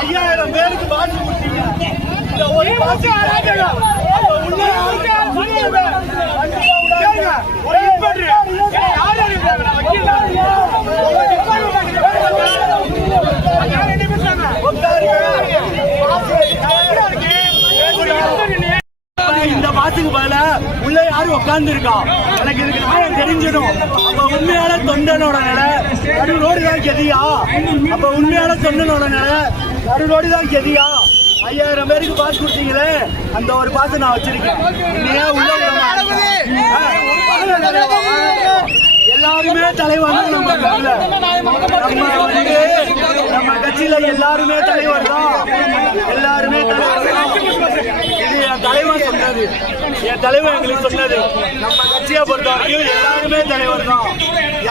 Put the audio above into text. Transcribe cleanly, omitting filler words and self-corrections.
5000 பேருக்கு பாசு கொடுத்தீங்க. இந்த ஒரு பாசு இந்த பாத்துக்கு பதில உள்ள யாரும் உட்கார்ந்து இருக்கா எனக்கு இதுக்கு நியாயம் தெரிஞ்சிடும். அப்ப உண்மையான தொண்டனோட நிலை நடுரோடு தான் கெதியா? அப்ப உண்மையான தொண்டனோட நிலை நடுரோடு தான் கெதியா? 5000 பேருக்கு பாஸ் கொடுத்தீங்களே, அந்த ஒரு பாஸ் நான் வச்சிருக்கேன். எல்லாருமே தலைவர் நம்ம கட்சியில எல்லாருமே தலைவர் தான். எல்லாருமே தலைவர் தான். இது என் தலைவர் சொன்னது, என் தலைவர் எங்களுக்கு சொன்னது. நம்ம கட்சியை பொறுத்த வரைக்கும் எல்லாருமே தலைவர் தான்.